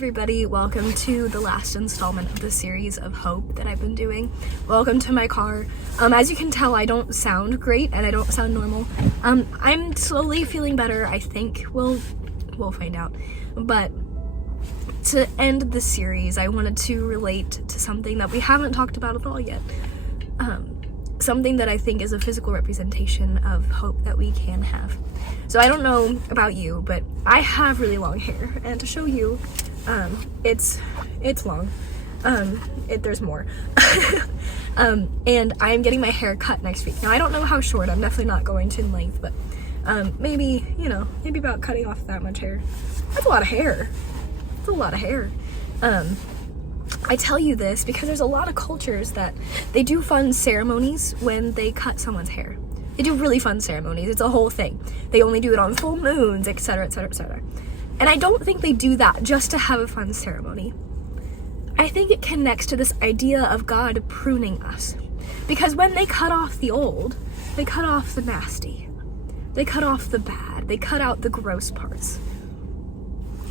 everybody, welcome to the last installment of the series of Hope that I've been doing. Welcome to my car. As you can tell, I don't sound great and I don't sound normal. I'm slowly feeling better, I think. We'll find out. But to end the series, I wanted to relate to something that we haven't talked about at all yet. Something that I think is a physical representation of hope that we can have. So I don't know about you, but I have really long hair, and to show you, it's long. There's more. And I'm getting my hair cut next week. Now I don't know how short. I'm definitely not going to in length, but maybe about cutting off that much hair. That's a lot of hair. That's a lot of hair. I tell you this because there's a lot of cultures that they do fun ceremonies when they cut someone's hair. They do really fun ceremonies. It's a whole thing. They only do it on full moons, etc., etc., etc. And I don't think they do that just to have a fun ceremony. I think it connects to this idea of God pruning us. Because when they cut off the old, they cut off the nasty. They cut off the bad. They cut out the gross parts.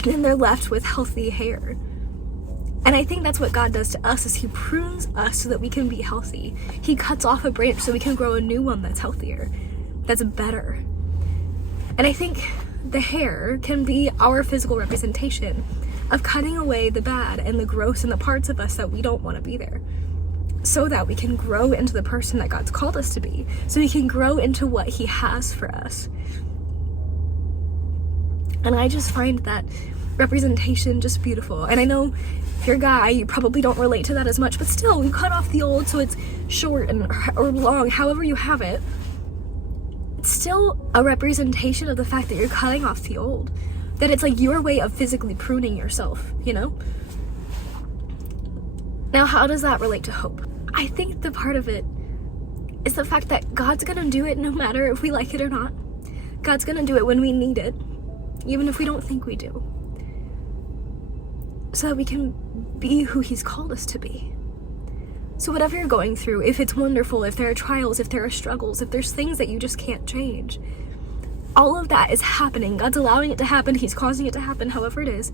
And they're left with healthy hair. And I think that's what God does to us, is he prunes us so that we can be healthy. He cuts off a branch so we can grow a new one that's healthier, that's better. And I think the hair can be our physical representation of cutting away the bad and the gross and the parts of us that we don't want to be there, so that we can grow into the person that God's called us to be, so we can grow into what he has for us. And I just find that representation just beautiful. And I know if you're a guy, you probably don't relate to that as much, but still, you cut off the old so it's short or long, however you have it. It's still a representation of the fact that you're cutting off the old. That it's like your way of physically pruning yourself, you know? Now, how does that relate to hope? I think the part of it is the fact that God's gonna do it no matter if we like it or not. God's gonna do it when we need it, even if we don't think we do, so that we can be who he's called us to be. So whatever you're going through, if it's wonderful, if there are trials, if there are struggles, if there's things that you just can't change, all of that is happening. God's allowing it to happen. He's causing it to happen, however it is,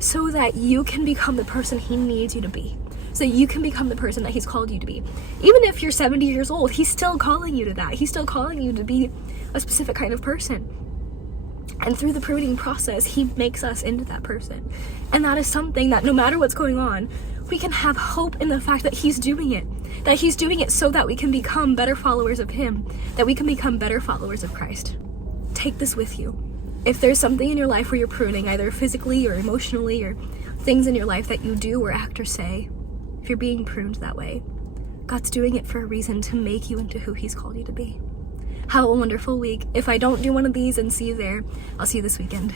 so that you can become the person he needs you to be. So you can become the person that he's called you to be. Even if you're 70 years old, he's still calling you to that. He's still calling you to be a specific kind of person. And through the pruning process, he makes us into that person. And that is something that no matter what's going on, we can have hope in the fact that he's doing it. That he's doing it so that we can become better followers of him. That we can become better followers of Christ. Take this with you. If there's something in your life where you're pruning, either physically or emotionally, or things in your life that you do or act or say, if you're being pruned that way, God's doing it for a reason, to make you into who he's called you to be. Have a wonderful week. If I don't do one of these and see you there, I'll see you this weekend.